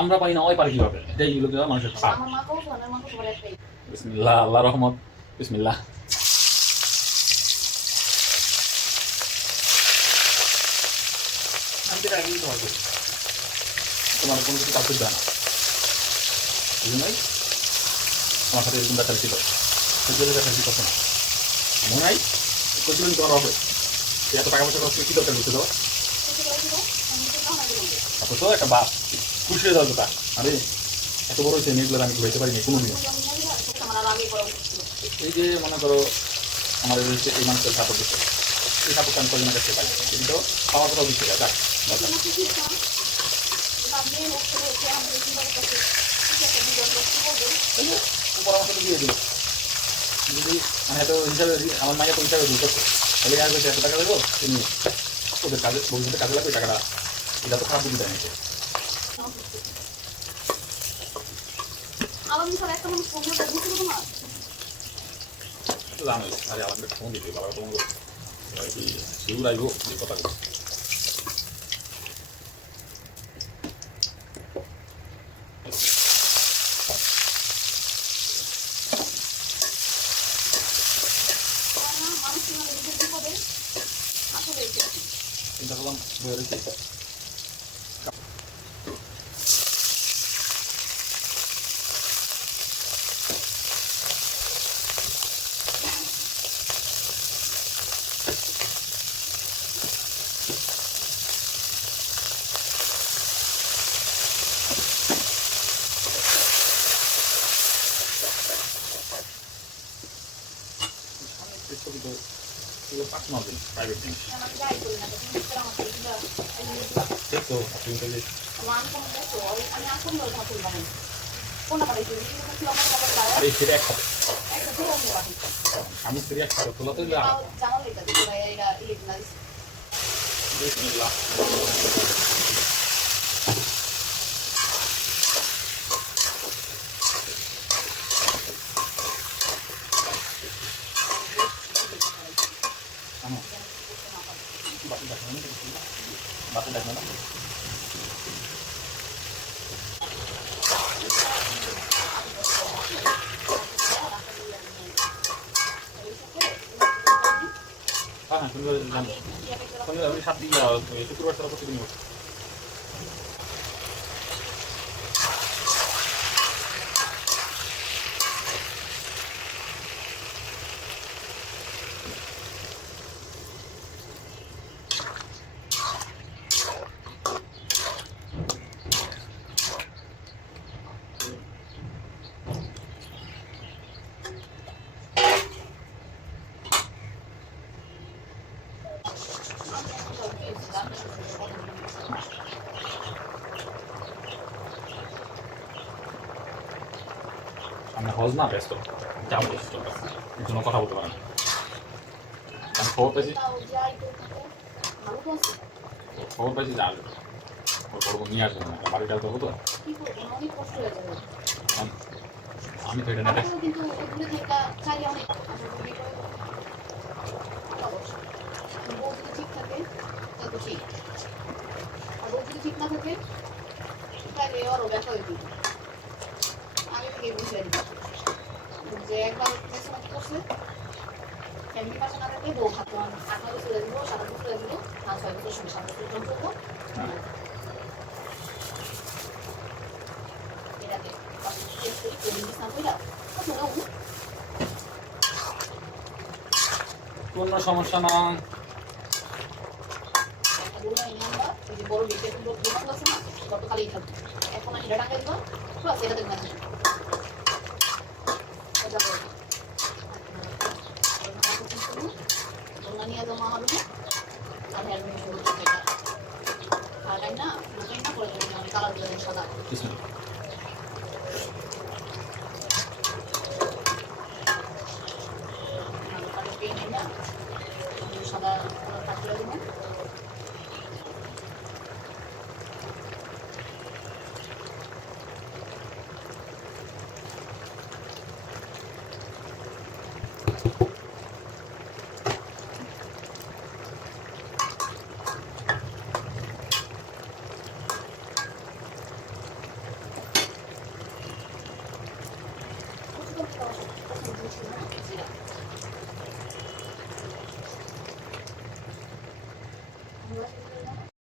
আমরা পাই না, ওই পারে কিভাবে? এটাই হলো মানুষের পাপ। বিসমিল্লাহ, আল্লাহ রহমত। বিসমিল্লাহ। আমি তো আগেই তোমার করি, তোমার কোনো কিছু কাজ করবে না, এই জন্যই আমার সাথে এরকম ব্যাপার ছিল। সহ্য ব্যাপার কি করছে না মনে হয় করছিল তোমার হবে এত টাকা পয়সা খরচ কি দরকার হচ্ছে তো অথচ একটা বাপ খুশি হয়ে যাওয়ার কথা। আরে এত বড় হয়েছে মেয়েগুলোর আমি ঘুরাইতে পারিনি কোনো দিন। এই যে মনে করো আমার এই মানুষের সাপোর্ট দিচ্ছে, এই সাপোর্টটা আমি কজনের কাছে পাই, কিন্তু পাওয়ার কথাও দিচ্ছে যাক পরামর্শ তো দিয়ে দিল। যদি মানে এত হিসাবে আমার মায়ের তো হিসাবে দিল করছে, তাহলে আর এত টাকা দেবো তুমি ওদের কাজে ভবিষ্যতে কাজে লাগবে টাকাটা, এটা তো খারাপ বুঝি দেয় নাকি। জানাই আরে আমাদের ফোন দিতে বাবা তোমার কি শিউর আইব যে কথাগুলো। চিন্তা করলাম বয়ে রয়েছে পার্সোনাল জিনিস, প্রাইভেট জিনিস। দেখো আপনি সেটা একসাথে আমি সেটা একসাথে তোলা তো বাকি দেখো না হ্যাঁ হ্যাঁ সুন্দর জানি সুন্দর আমি 7 দিন শুক্রবার ছাড়া প্রতিদিন বসে সামনে হজ না ব্যস্ত যাবো কোনো কথা বলতে পারে না। আমি খবর পেয়েছি যে আসবে ওর বড় নিয়ে আসবে না বাড়িটা তো হতো আমি তো এটা নেটে ঠিক না থাকে তাহলে ওরও ব্যথা হয়ে দিত আগে থেকে বুঝে দিত যে একবার মেসেজ করছে ফ্যামিলি পাশে না থাকলে বউ হাত বছর চলে দিব 7 বছর চলে দিব আর 6 বছর সঙ্গে 7 বছর পর্যন্ত করবো এটাকে কোনো সমস্যা না। বড় বিশেষ দোকান আছে না গতকালই থাকবে এখন এটা টাকা দিব প্লাস এটা দেখবেন নিয়ে জমা হবে আর না করে আমি কালার দিয়ে সাদা সাদা কাপড় দেবো জিরা